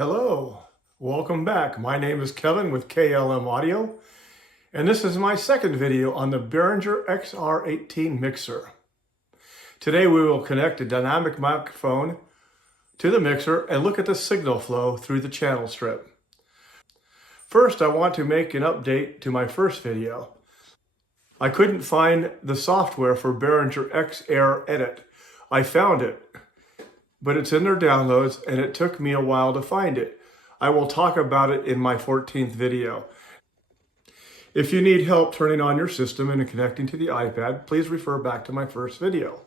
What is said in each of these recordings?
Hello, welcome back. My name is Kevin with KLM Audio, and this is my second video on the Behringer XR18 mixer. Today we will connect a dynamic microphone to the mixer and look at the signal flow through the channel strip. First, I want to make an update to my first video. I couldn't find the software for Behringer XR Edit. I found it, but it's in their downloads and it took me a while to find it. I will talk about it in my 14th video. If you need help turning on your system and connecting to the iPad, please refer back to my first video.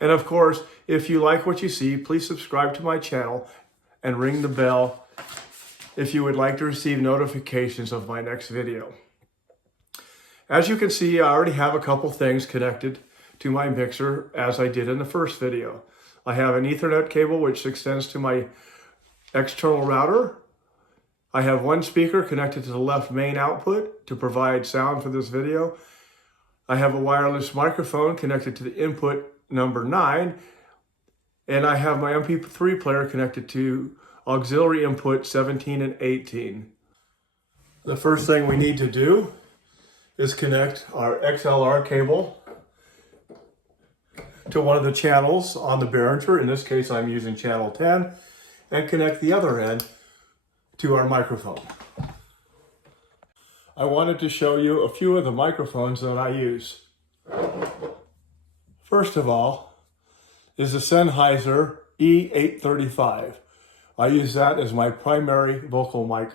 And of course, if you like what you see, please subscribe to my channel and ring the bell if you would like to receive notifications of my next video. As you can see, I already have a couple things connected to my mixer as I did in the first video. I have an Ethernet cable which extends to my external router. I have one speaker connected to the left main output to provide sound for this video. I have a wireless microphone connected to the input number 9. And I have my MP3 player connected to auxiliary input 17 and 18. The first thing we need to do is connect our XLR cable to one of the channels on the Behringer. In this case, I'm using channel 10, and connect the other end to our microphone. I wanted to show you a few of the microphones that I use. First of all is the Sennheiser E835. I use that as my primary vocal mic.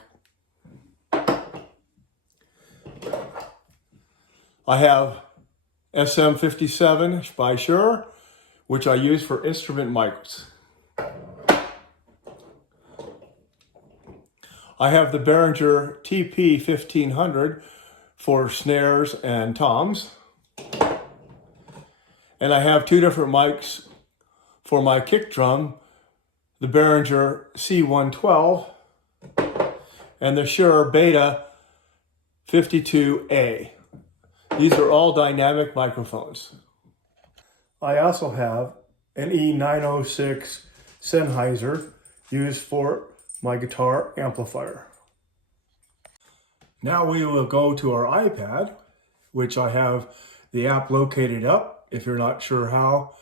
I have SM57 by Shure, which I use for instrument mics. I have the Behringer TP1500 for snares and toms. And I have two different mics for my kick drum, the Behringer C112 and the Shure Beta 52A. These are all dynamic microphones. I also have an E906 Sennheiser used for my guitar amplifier. Now we will go to our iPad, which I have the app located up. If you're not sure how,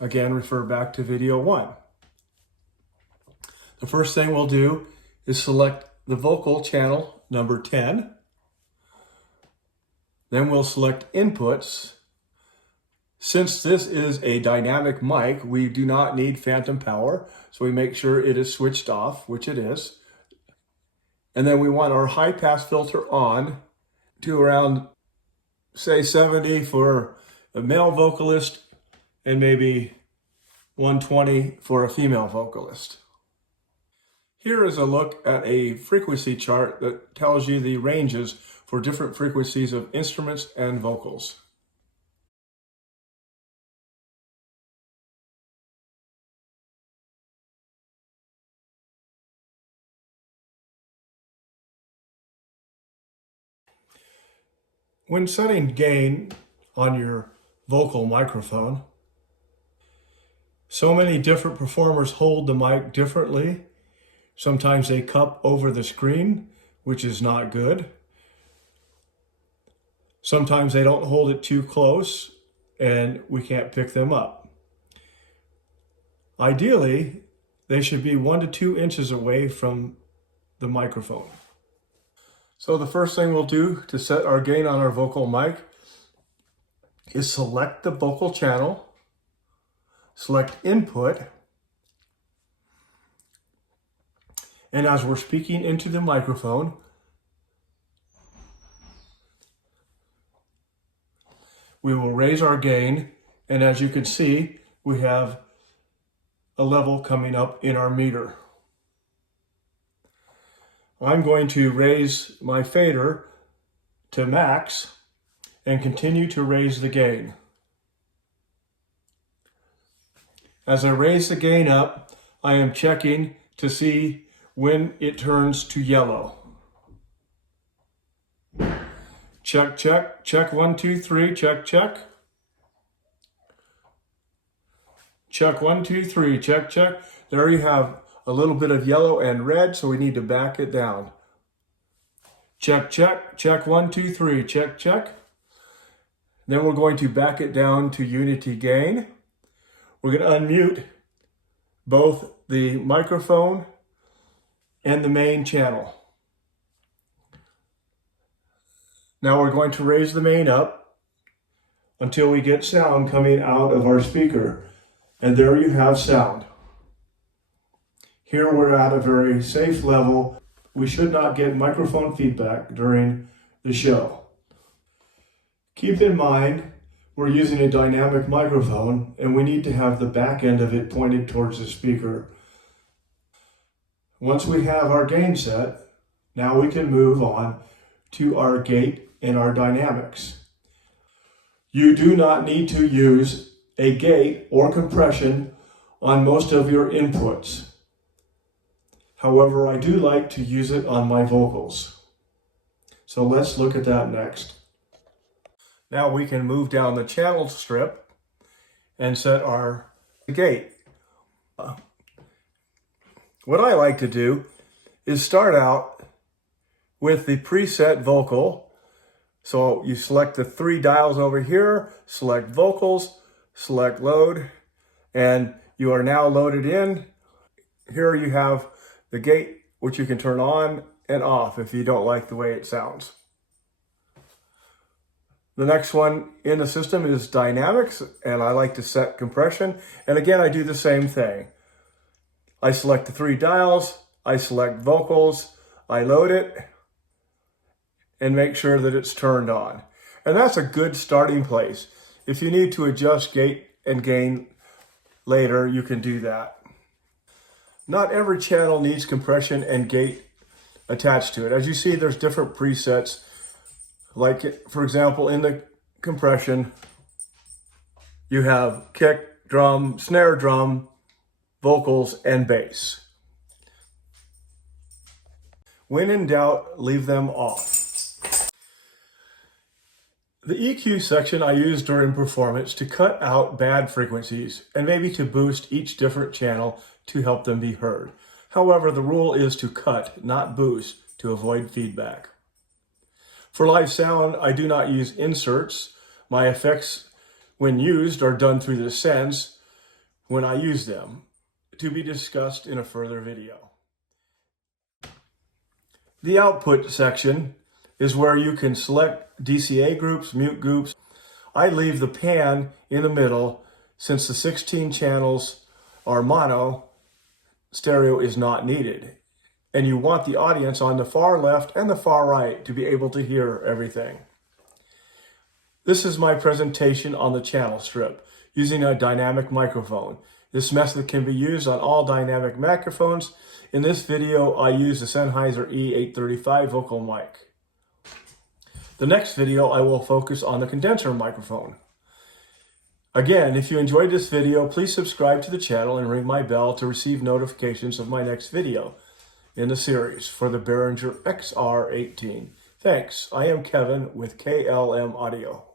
again, refer back to video 1. The first thing we'll do is select the vocal channel number 10. Then we'll select inputs. Since this is a dynamic mic, we do not need phantom power, so we make sure it is switched off, which it is. And then we want our high pass filter on to around, say, 70 for a male vocalist and maybe 120 for a female vocalist. Here is a look at a frequency chart that tells you the ranges for different frequencies of instruments and vocals. When setting gain on your vocal microphone, so many different performers hold the mic differently. Sometimes they cup over the screen, which is not good. Sometimes they don't hold it too close and we can't pick them up. Ideally, they should be 1 to 2 inches away from the microphone. So the first thing we'll do to set our gain on our vocal mic is select the vocal channel, select input, and as we're speaking into the microphone, we will raise our gain, and as you can see, we have a level coming up in our meter. I'm going to raise my fader to max and continue to raise the gain. As I raise the gain up, I am checking to see when it turns to yellow. Check, check, check, 1, 2, 3, check, check. Check, 1, 2, 3, check, check. There you have a little bit of yellow and red, so we need to back it down. Check, check, check, 1, 2, 3, check, check. Then we're going to back it down to unity gain. We're going to unmute both the microphone and the main channel. Now we're going to raise the main up until we get sound coming out of our speaker. And there you have sound. Here we're at a very safe level. We should not get microphone feedback during the show. Keep in mind, we're using a dynamic microphone and we need to have the back end of it pointed towards the speaker. Once we have our gain set, now we can move on to our gate and our dynamics. You do not need to use a gate or compression on most of your inputs. However, I do like to use it on my vocals. So let's look at that next. Now we can move down the channel strip and set our gate. What I like to do is start out with the preset vocal. So you select the 3 dials over here, select vocals, select load, and you are now loaded in. Here you have the gate, which you can turn on and off if you don't like the way it sounds. The next one in the system is dynamics, and I like to set compression. And again, I do the same thing. I select the 3 dials, I select vocals, I load it, and make sure that it's turned on. And that's a good starting place. If you need to adjust gate and gain later, you can do that. Not every channel needs compression and gate attached to it. As you see, there's different presets. Like, for example, in the compression, you have kick, drum, snare drum, vocals, and bass. When in doubt, leave them off. The EQ section I use during performance to cut out bad frequencies and maybe to boost each different channel to help them be heard. However, the rule is to cut, not boost, to avoid feedback. For live sound, I do not use inserts. My effects, when used, are done through the sends when I use them, to be discussed in a further video. The output section is where you can select DCA groups, mute groups. I leave the pan in the middle since the 16 channels are mono, stereo is not needed. And you want the audience on the far left and the far right to be able to hear everything. This is my presentation on the channel strip using a dynamic microphone. This method can be used on all dynamic microphones. In this video, I use the Sennheiser E835 vocal mic. The next video, I will focus on the condenser microphone. Again, if you enjoyed this video, please subscribe to the channel and ring my bell to receive notifications of my next video in the series for the Behringer XR18. Thanks. I am Kevin with KLM Audio.